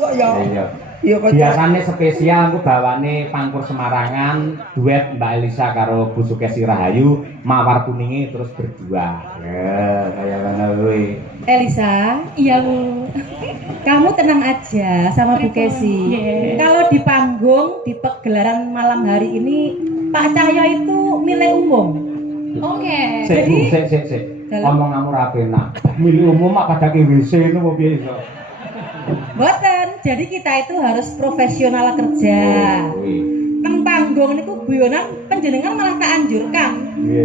Kok ya? Iya. Iya kok. Biasane spesial aku bawane pangkur Semarangan duet Mbak Elisa karo Bu Sukesi Rahayu mawar kuninge terus berdua. Ya, kayak mana kuwi. Elisa, Iya, Bu. kamu tenang aja sama Bu Kesi. Yeah. Kalau di panggung di pegelaran malam hari ini Pak Cahyo itu milik umum. Oke. Sik, Bu, sik. Omong kamu ra penak. Milih umum mak kadake WC ngono piye iso. Boten, jadi kita itu harus profesional kerja. Teng panggung niku guyonan panjenengan malah tak anjurkan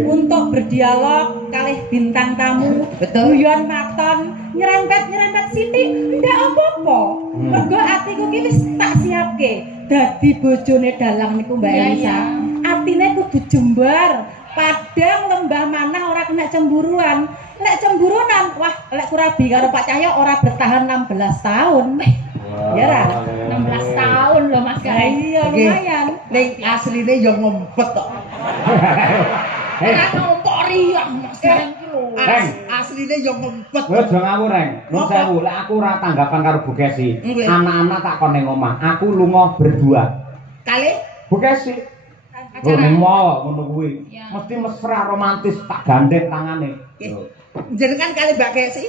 untuk berdialog kalih bintang tamu. Betul. Guyon maton, nyerempet sithik ndak apa-apa. Mergo atiku ki wis tak siapke dadi bojone dalang niku Mbak Iya, Elisa. iya. Atine kudu jembar, padang lembah manah ora kena cemburuan. Lek cemburunan, wah lek Kurabi karo Pak Cahyo ora bertahan 16 tahun. Ya ra? 16 tahun loh Mas Kai. Iya lumayan. Ning asline ya ngempet kok. Ora ngompok riang Mas Kai iki lho. Asline ya ngempet. Lho aja ngawur, Reng. Nun sewu, lek aku ora tanggapan karo Bu Kesi. Nggih. Anak-anak tak kon ning omah. Aku lunga berdua. Kali Bu Kesi. Lho mau ngono kuwi. Mesti mesra romantis tak gandeng tangane. jenengan kali Mbak Kesi.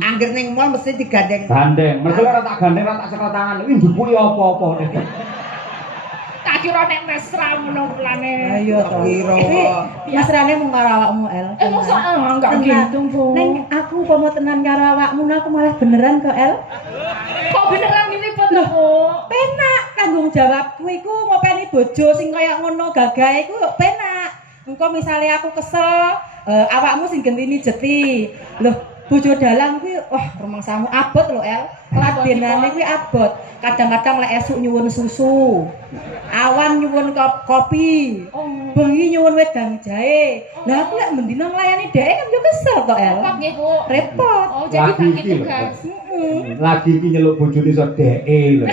Angger ning mall mesti digandeng. Gandeng. Mergo ora tak gandeng ora tak cekel tangan. Iki njupui apa-apa. Tak kira nek mesra ngono plane. Ayo to. Kira. Mesrane mung karo awakmu El. Mosok enggak gitu, Bu. Neng aku umpama tenan karo awakmu aku malah beneran kok El. Kok beneran ini betul, Bu? Penak tanggung jawabku iku ngopeni bojo sing kaya ngono gagahe iku penak. Engko misale aku kesel, awakmu sing gentini jeti. Loh, bojo dalang kuwi wah rumangsamu abot lho El. Ladenane kuwi abot. Kadang-kadang lek esuk nyuwun susu. Awan nyuwun kopi. Bengi nyuwun wedang jahe. Lah aku lek mendina nglayani dhek kan yo kesel kok El. Repot nggih, Bu. Repot. Oh, jadi Lagi bagi iki lho. tugas. Lagi iki nyeluk bojone iso dheke lho.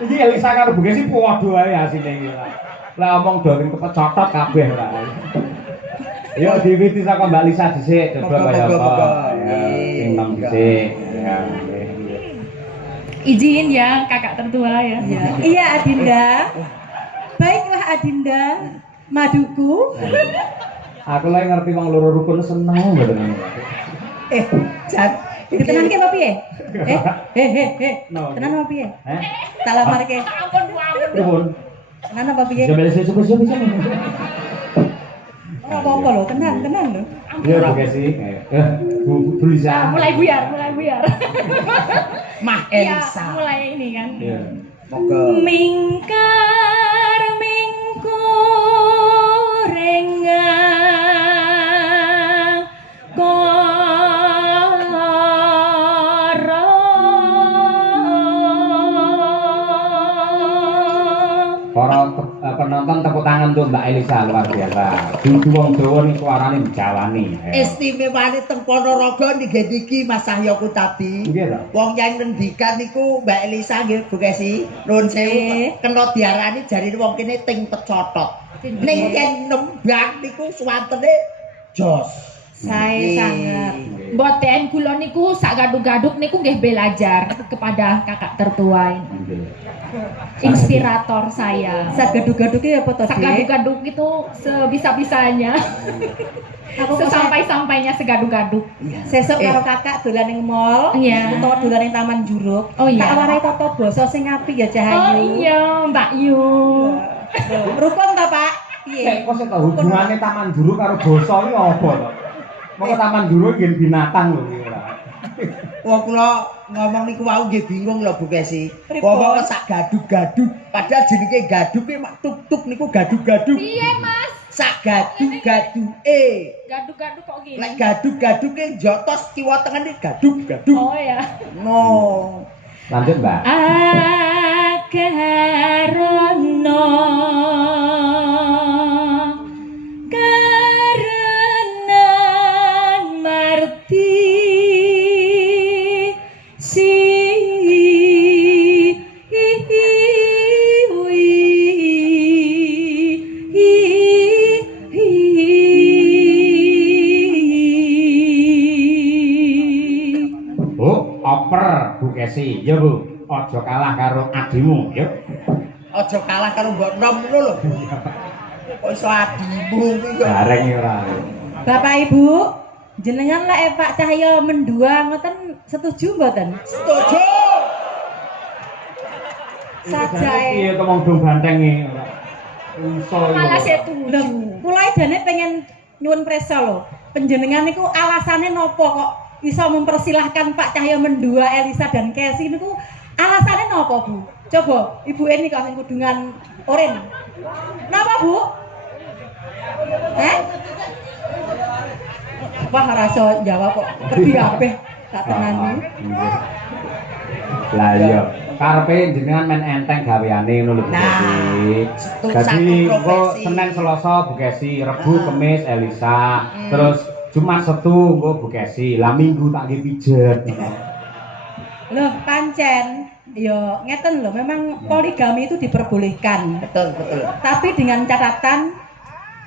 Iki Elisa karo Bu Kesi padha ae asine iki. Lah omong doring kepecotot kabeh ra. Yo diwiti saka Mbak Lisa dhisik coba kaya apa. Ya, sing nom dhisik. Ya. Izin ya, kakak tertua ya. Iya Adinda. Baiklah Adinda, maduku. Aku lagi ngerti wong loro rukun seneng mboten. Jan. Ditenan ke apa piye? No. Tenan apa piye? Heh? Tak lamarke. Ampun, Bu, ampun. Pripun? Tenan apa piye? Coba coba. Ora apa-apa lho, tenang lho. Iya Bu Kesi. Bu Lisa. Mulai buyar. Mah Iya, Elisa. mulai ini kan. Iya. Monggo. Mingkar mingkurengang Para penonton tepuk tangan untuk Mbak Elisa luar biasa. Dudu wong Jawa niku suarane dijawani. Istimewane teng Ponorogo niki Mas Sahyoku tadi. Nggih to. Wong yang ngendikan niku Mbak Elisa nggih Bu Kesi. Nuwun sewu. Kena diarani jarine wong kene ting pecotot. Ning yen nembang niku suwantene jos. Saya sangat. Mboten kula niku sak gaduk-gaduk niku nggih belajar kepada kakak tertua ini. Inspirator saya. Sagadu-gaduke apa to, Sak Dik? gaduk-gaduk itu sebisa-bisanya. Sesampai-sampainya segaduk-gaduk. Sesuk karo kakak dolan ning mall, Iya. utawa dolan ning Taman Juruk. Oh, iya. Tak warai tata basa sing apik ya Oh Cahayu. iya, Mbak Yu. Rukun ta, Pak? Nek Piye? kok sik hubungane Taman Juru karo basa iki apa to? Moko Taman Juru nggih binatang lho iki ora. Wong kula ngomong niku wau nggih bingung lho Bu Kesi. Pripun? Ngomong sak gaduk-gaduk, padahal jenenge gaduk ki mak tuk-tuk niku gaduk-gaduk. Piye, Mas? Sak gaduk-gaduke. Gaduk-gaduk kok gini? Lek gaduk-gaduke njotos kiwa tengene gaduk-gaduk. Oh ya. No. Lanjut, Mbak. Akarono karenan marti si Oh, oper Bu Kesi. Bekasi. Ya Bu, aja kalah karo adimu, ya. Aja kalah karo mbok nom ngono lho. Kok iso adimu kuwi kok. Bareng ora. Bapak Ibu, jenengan lek Pak Cahyo mendua ngoten setuju mboten? Setuju. Sajae. Iya kemong dong bantengi ora. Iso. Malah setuju. Lho, kula idene pengen nyuwun presa lho. Panjenengan niku alasane nopo kok iso mempersilahkan Pak Cahyo mendua Elisa dan Casey niku alasane nopo, Bu? Coba Ibu Eni kok sing kudungan oren. Napa, Bu? Wah, rasa jawab kok pergi kabeh tak tenani. Lah iya, karepe jenengan men enteng gaweane ngono lho Bu Kesi. Dadi engko Senin Selasa Bu Kesi, Rebo Kamis Elisa, terus Jumat Setu engko Bu Kesi, lah Minggu tak nggih pijet. Loh, pancen ya ngeten loh, memang poligami itu diperbolehkan. Betul, betul. Tapi dengan catatan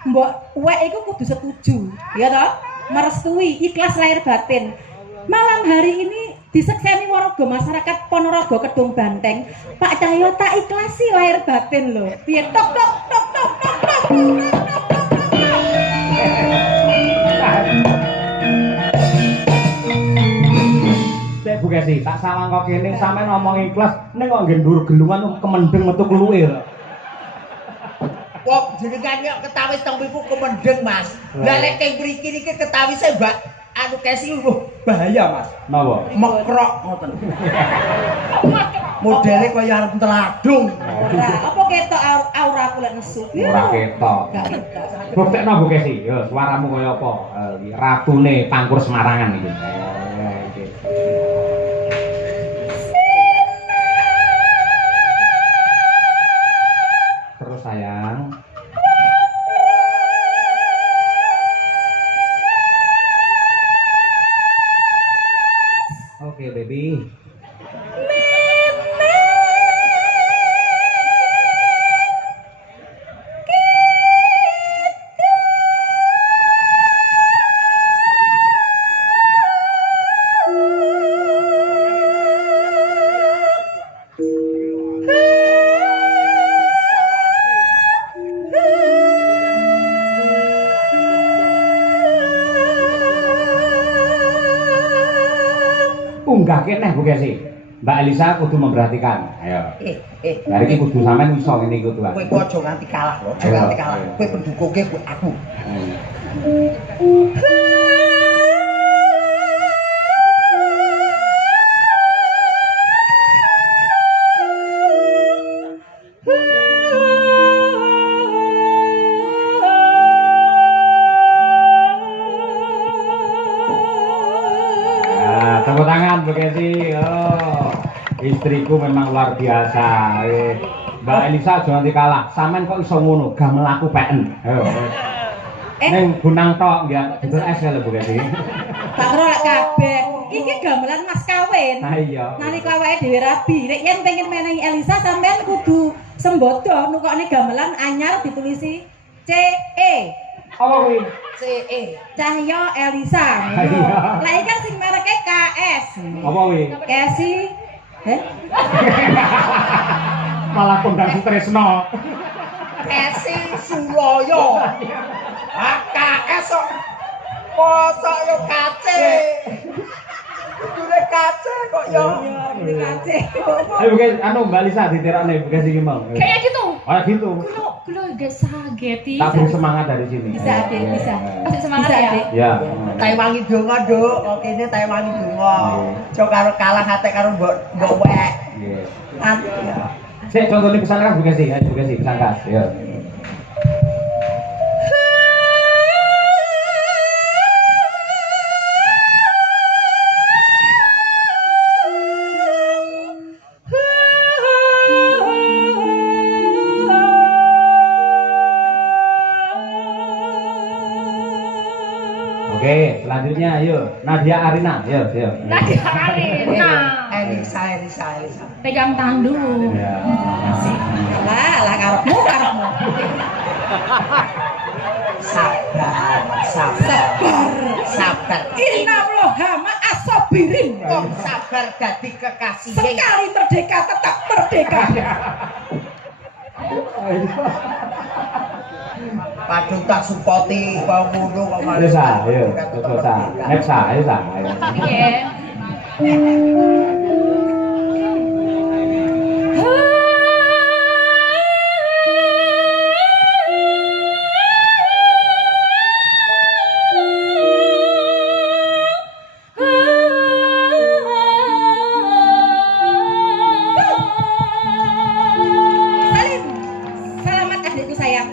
mbok wek iku kudu setuju, ya toh? Merestui, ikhlas lahir batin. Malam hari ini disekseni warga masyarakat Ponorogo Kedung Banteng, Pak Cahyo tak ikhlasi lahir batin loh. Piye tok tok tok tok tok tok. Cek Bu Kesi, tak sawang kok kene sampean ngomong ikhlas, ning kok nggih ndur gelungan kemendeng metu keluwe lho. Wong jenengan kok ketawis teng mriku kemendeng, Mas. Lah lek keng mriki niki ketawise Mbak anu Kesi bahaya, Mas. Napa? Mekrok ngoten. Modele kaya arep teladung. Ora, apa ketok auraku lek nesu. Ora ketok. Gak ketok. Buktekno Bu Kesi, yo suaramu kaya apa? Ratune Pangkur Semarangan iki. Terus sayang. Oke, baby. Unggah kene Bu Kesi. Mbak Elisa kudu memperhatikan. Ayo. Lah iki kudu sampean iso ngene iki kudu. Kowe kok aja nganti kalah lho, aja nganti kalah. Kowe pendukungke kowe aku. Tepuk tangan Bu Kesi. Oh, istriku memang luar biasa. Mbak Elisa jangan dikalah. Sampean kok iso ngono, gamel aku peken. Ayo. Ning gunang tok ya, dudul es lho Bu Kesi. Tak ora lek kabeh. Iki gamelan mas kawin. Nah iya. Nalika awake dhewe rabi, nek yen pengen menehi Elisa sampean kudu sembodo nukokne gamelan anyar ditulisi CE. Apa kuwi? CE. Cahyo Elisa. Iya. Lah iki kan sing mereke KS. Apa kuwi? Kesi. Malah kondang Sutresno. Kesi Suloyo. AKS kok. Kosok yo kace. Kudune kace kok yo. Iya, kace. Ayo Bu Kesi, anu Mbak Elisa diterakne Bu Kesi iki mau. Kayak gitu. Oh gitu. Kulo gak sageti. Tak beri semangat dari sini. Bisa, Adik, bisa. Masih semangat Bisa, ya. Adik. Ya. Tai wangi donga, Nduk. Kok kene tai wangi donga. Aja karo kalah hate karo mbok wek. Nggih. Ati. Sik contone pesan kas Bu Kesi, ayo Bu Kesi pesan kas. Ya. Oke, selanjutnya ayo Nadia Arina, yuk. Nadia Arina. Elisa. Pegang tangan dulu. Ya. Lah karepmu. Sabar. Sabar. Sabar. Inna Allah ma asob birin. Wong sabar dadi kekasih. Sekali merdeka tetap merdeka. Padung tak supporti kau ngono kok malah. Wis ayo, terus next ayo ayo. Nggih. Salim. Selamat adikku sayang.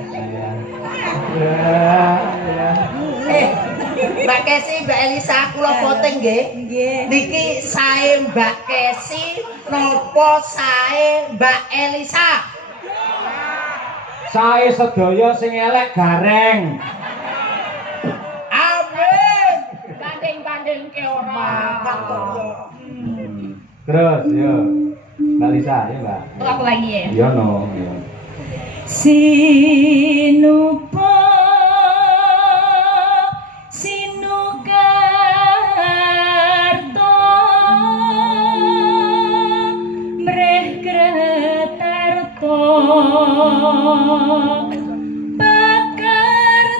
Mbak Kesi, Mbak Elisa, kula voting nggih. Nggih. Niki sae Mbak Kesi napa sae Mbak Elisa? Sae sedaya sing elek gareng. Amin. Banding-banding ke ora. Terus yo. Mbak Lisa, ya Mbak. Aku lagi ya. Yo no. Yo. Sinupa Sinukarto Mreh Kretarto Pakartine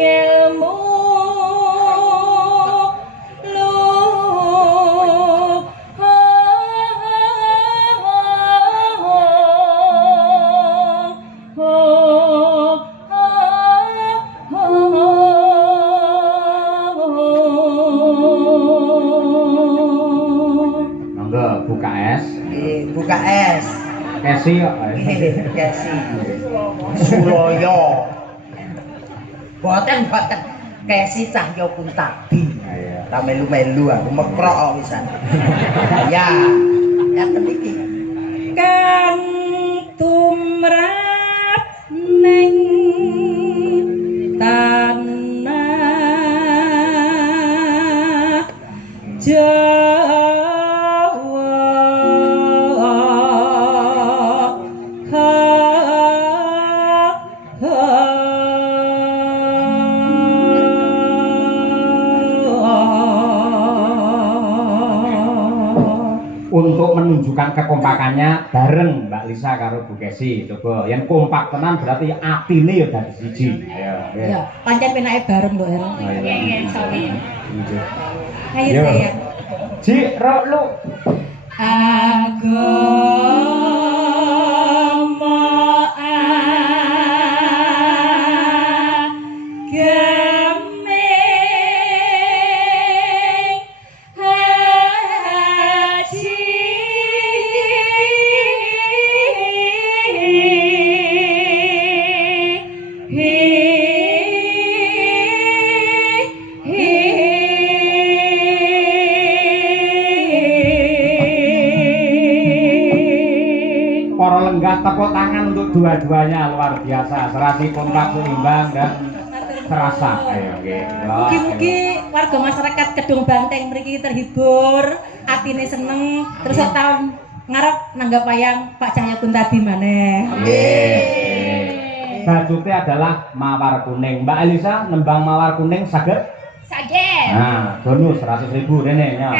ilmu Monggo buka es. Buka es. Kesi kok. Kesi. Suloyo. Boten Kesi Cahyo Kuntabi. Ayo. Ta melu-melu aku mekrok kok wisan. Ya. Ya iki. Kang tumrap ning tanah Untuk menunjukkan kekompakannya bareng Mbak Lisa karo Bu Kesi. Coba yang kompak tenan berarti atine ya dadi siji. Ayo. ya pancen penake bareng lho El. Nggih, sorry. Ayo Yo. sayang. Ji, ro lu. Agama agameng haji Para lenggah tepuk tangan untuk dua-duanya luar biasa. Serasi kompak seimbang dan terasa. Ayo nggih. Mugi-mugi warga masyarakat Kedung Banteng mriki terhibur, atine seneng, terus tahun ngarep nanggap wayang Pak Cahyo Kuntabi maneh. Bajute adalah mawar kuning. Mbak Elisa nembang mawar kuning saged? Saged. Nah, bonus 100.000 rene ya.